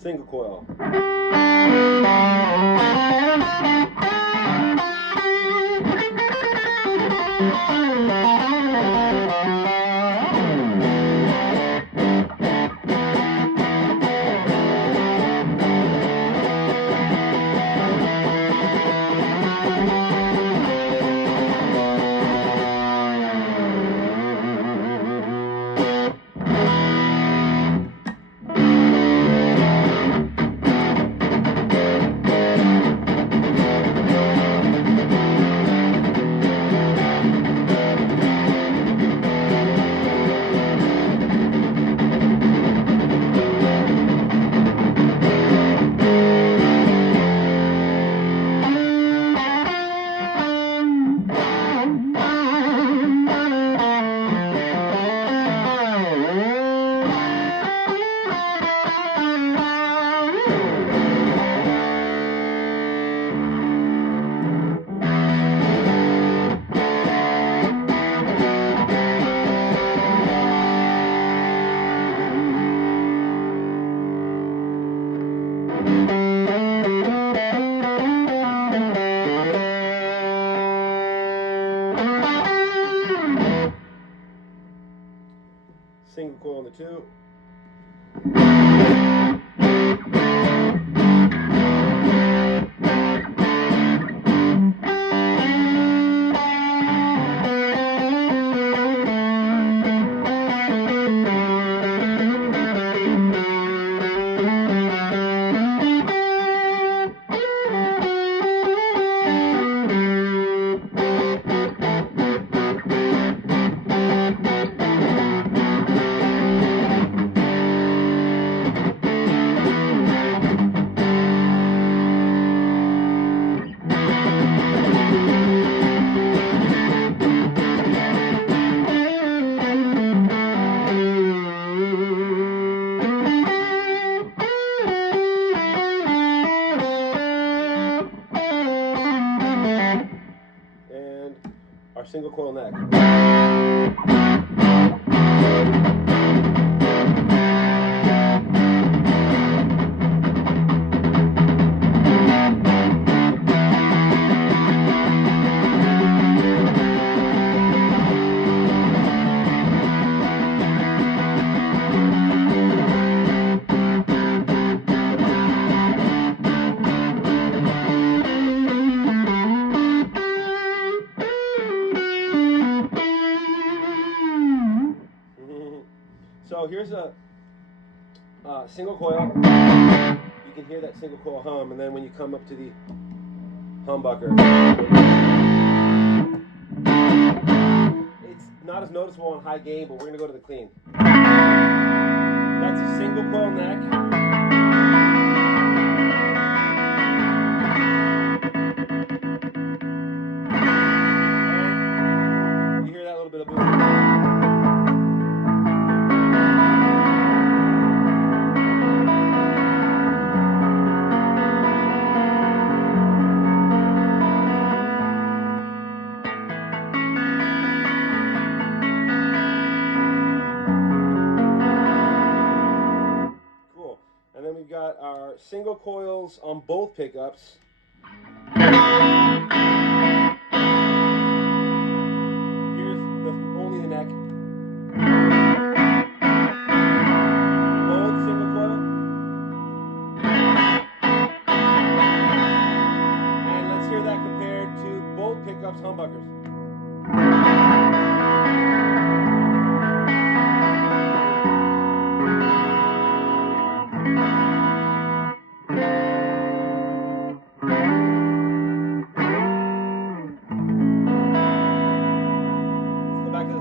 Single coil. Single coil on the 2. Our single coil neck. So here's a single coil. You can hear that single coil hum, and then when you come up to the humbucker, it's not as noticeable on high gain, but we're going to go to the clean. That's a single coil neck. And you hear that little bit of boom. And then we've got our single coils on both pickups. Here's only the neck. Both single coil. And let's hear that compared to both pickups humbuckers.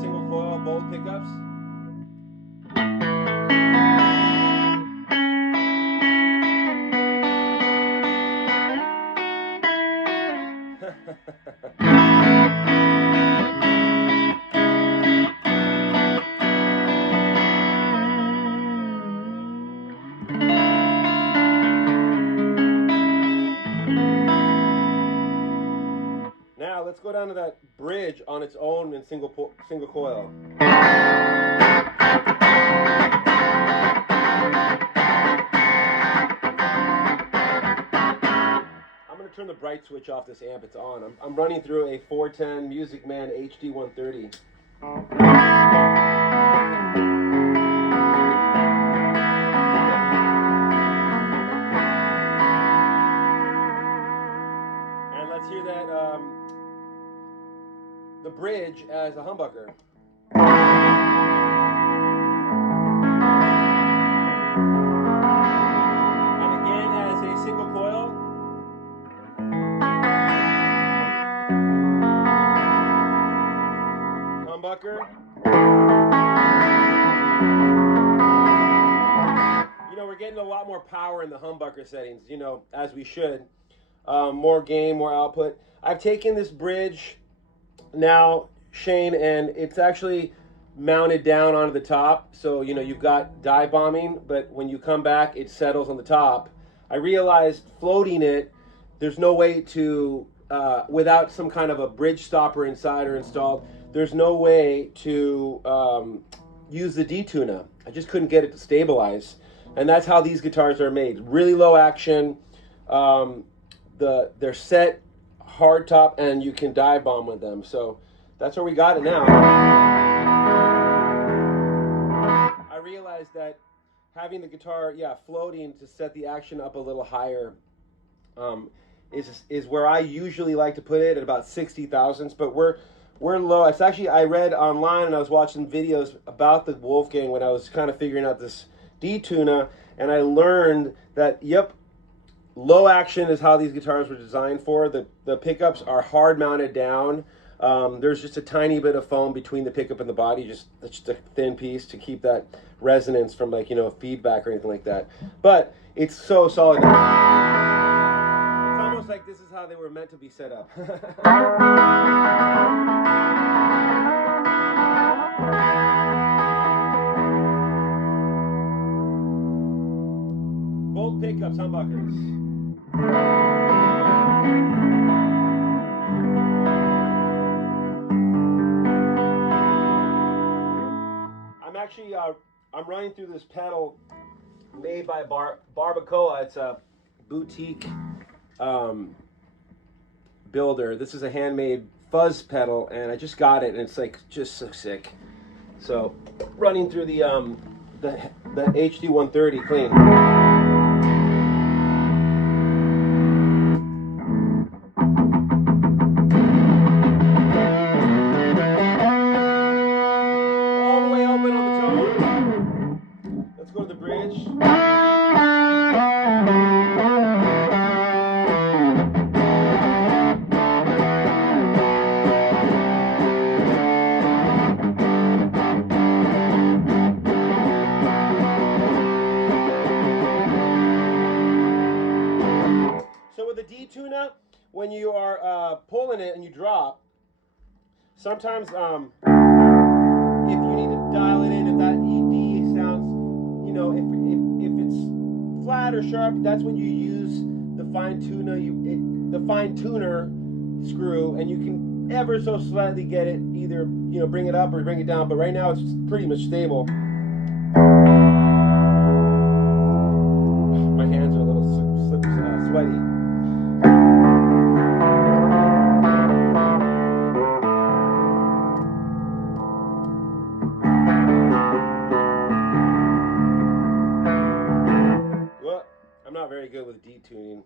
Single coil, both pickups. Now let's go down to that bridge on its own in single coil. I'm going to turn the bright switch off this amp. It's on. I'm running through a 410 Music Man HD 130. And let's hear that the bridge as a humbucker. And again as a single coil. Humbucker. You know, we're getting a lot more power in the humbucker settings, you know, as we should. More gain, more output. I've taken this bridge now, Shane, and it's actually mounted down onto the top. So, you know, you've got dive bombing, but when you come back, it settles on the top. I realized floating it, there's no way to, without some kind of a bridge stopper inside or installed, there's no way to use the detuna. I just couldn't get it to stabilize. And that's how these guitars are made. Really low action. They're set hard top, and you can dive bomb with them. So that's where we got it now. I realized that having the guitar, floating to set the action up a little higher is where I usually like to put it at about 60 thousandths, but we're low. It's actually, I read online and I was watching videos about the Wolfgang when I was kind of figuring out this detuna, and I learned that, low action is how these guitars were designed for. The pickups are hard mounted down. There's just a tiny bit of foam between the pickup and the body, just a thin piece to keep that resonance from, like, you know, feedback or anything like that. But it's so solid. It's almost like this is how they were meant to be set up. Both pickups, humbuckers. I'm running through this pedal made by Barbacoa. It's a boutique builder. This is a handmade fuzz pedal, and I just got it, and it's like just so sick. So running through the HD 130 clean. All the way open on the tone. bridge. So with a D tuner, when you are pulling it and you drop, sometimes if you need to dial it in, if that ED sounds, you know, if it's flat or sharp, that's when you use the fine tuner screw, and you can ever so slightly get it, either, you know, bring it up or bring it down. But right now it's pretty much stable. My hands are a little sweaty. Well, I'm not very good with detuning.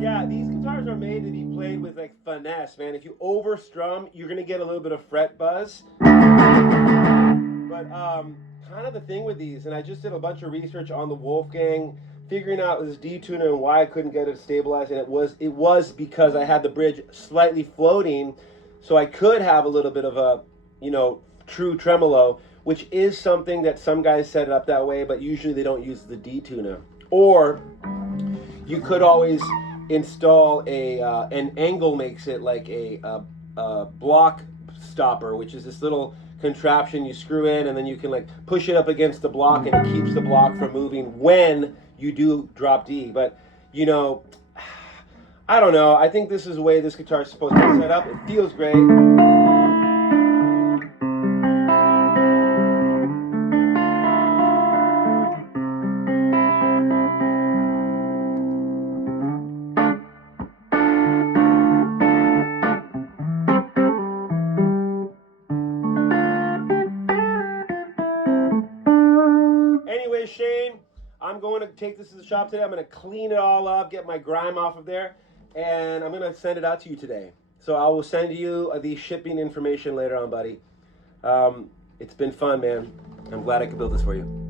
Yeah, these guitars are made to be played with like finesse, man. If you overstrum, you're gonna get a little bit of fret buzz. But kind of the thing with these, and I just did a bunch of research on the Wolfgang, figuring out this detuner and why I couldn't get it stabilized, and it was because I had the bridge slightly floating, so I could have a little bit of a, you know, true tremolo, which is something that some guys set it up that way, but usually they don't use the detuner. Or you could always install an Angle makes it like a block stopper, which is this little contraption you screw in, and then you can like push it up against the block, and it keeps the block from moving when you do drop D. But you know, I don't know, I think this is the way this guitar is supposed to be set up. It feels great. Anyway, Shane, I'm going to take this to the shop today. I'm going to clean it all up, get my grime off of there, and I'm going to send it out to you today. So I will send you the shipping information later on, buddy. It's been fun, man. I'm glad I could build this for you.